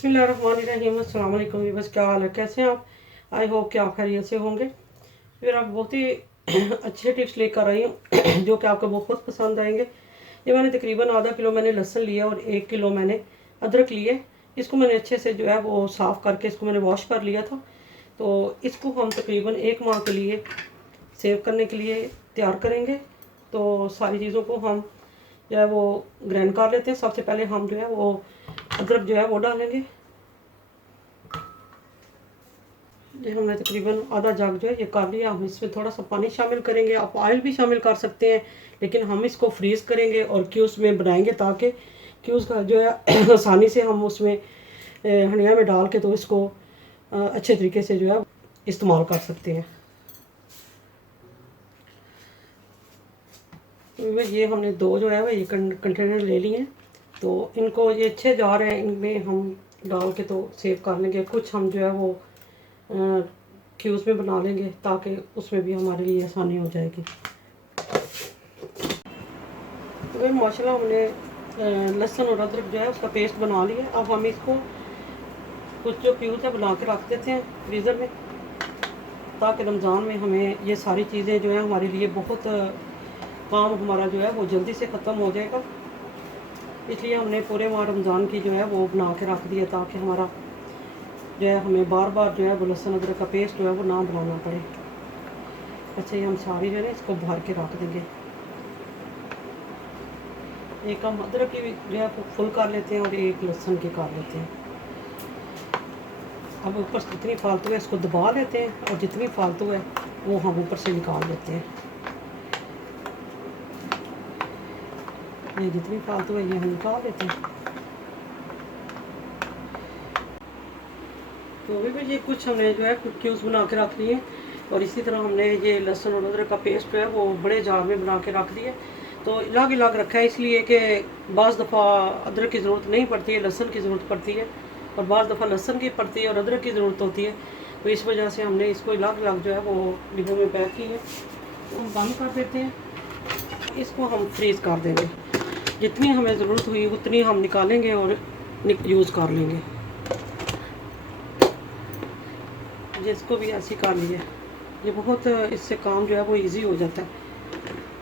बिस्मिल्लाहिर्रहमानिर्रहीम। अस्सलाम वालेकुम। बस क्या हाल है, कैसे हैं आप? आई होप कि आप खैरियत से होंगे। फिर आप बहुत ही अच्छे टिप्स लेकर आई हूँ जो कि आपको बहुत पसंद आएंगे। ये मैंने तकरीबन आधा किलो मैंने लहसुन लिया और 1 किलो मैंने अदरक लिए। इसको मैंने अच्छे से जो है वो साफ़ करके इसको मैंने वॉश कर लिया था। तो इसको हम तकरीबन 1 माह के लिए सेव करने के लिए तैयार करेंगे। तो सारी चीज़ों को हम जो है वो ग्राइंड कर लेते हैं। सबसे पहले हम जो है वो अदरक जो है वो डालेंगे। ये हमने तकरीबन आधा जग जो है ये कर लिया। हम इसमें थोड़ा सा पानी शामिल करेंगे, आप ऑयल भी शामिल कर सकते हैं, लेकिन हम इसको फ्रीज़ करेंगे और क्यूब्स में बनाएंगे ताकि क्यूब्स का जो है आसानी से हम उसमें हंडिया में डाल के तो इसको अच्छे तरीके से जो है इस्तेमाल कर सकते हैं। ये हमने दो जो है ये कंटेनर ले लिए हैं। तो इनको ये अच्छे जार हैं, इनमें हम डाल के तो सेव कर लेंगे। कुछ हम जो है वो क्यूब्स में बना लेंगे ताकि उसमें भी हमारे लिए आसानी हो जाएगी। तो फिर माशाल्लाह हमने लहसुन और अदरक जो है उसका पेस्ट बना लिया। अब हम इसको कुछ जो क्यूब्स है बना के रख देते हैं फ्रीज़र में, ताकि रमज़ान में हमें ये सारी चीज़ें जो है हमारे लिए बहुत काम हमारा जो है वो जल्दी से ख़त्म हो जाएगा। इसलिए हमने पूरे माह रमज़ान की जो है वो बना के रख दिया ताकि हमारा जो है हमें बार बार जो है वो लहसुन अदरक का पेस्ट जो है वो ना बनाना पड़े। अच्छा, ये हम सारी जो है इसको भर के रख देंगे। एक हम अदरक की जो है फुल कर लेते हैं और एक लहसुन की कर लेते हैं। अब ऊपर से जितनी फालतू है इसको दबा लेते हैं और जितनी फालतू है वो हम ऊपर से निकाल देते हैं। ये जितनी फालतू है ये हम निकाल देते हैं। तो अभी ये कुछ हमने जो है कुछ क्यूब्स बना के रख लिए और इसी तरह हमने ये लहसुन और अदरक का पेस्ट जो है वो बड़े जार में बना के रख दिए। तो अलग अलग रखा है इसलिए कि बाज़ दफ़ा अदरक की ज़रूरत नहीं पड़ती है, लहसुन की ज़रूरत पड़ती है, और बाज़ दफ़ा लहसुन की पड़ती है और अदरक की ज़रूरत होती है। तो इस वजह से हमने इसको अलग अलग जो है वो डिब्बों में पैक किए। तो हम बंद कर देते हैं, इसको हम फ्रीज़ कर देंगे। जितनी हमें ज़रूरत हुई उतनी हम निकालेंगे और यूज़ कर लेंगे। जिसको भी ऐसी कर लिया, ये बहुत इससे काम जो है वो इजी हो जाता है।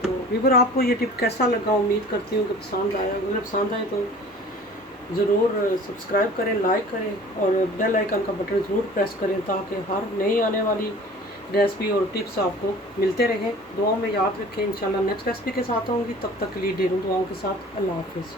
तो व्यूअर आपको ये टिप कैसा लगा? उम्मीद करती हूँ कि पसंद आया। अगर पसंद आए तो ज़रूर सब्सक्राइब करें, लाइक करें और बेल आइकन का बटन ज़रूर प्रेस करें ताकि हर नई आने वाली रेसिपी और टिप्स आपको मिलते रहें। दुआओं में याद रखें। इंशाल्लाह नेक्स्ट रेसिपी के साथ आऊँगी, तब तक के लिए ढेरों दुआओं के साथ। अल्लाह हाफिज़।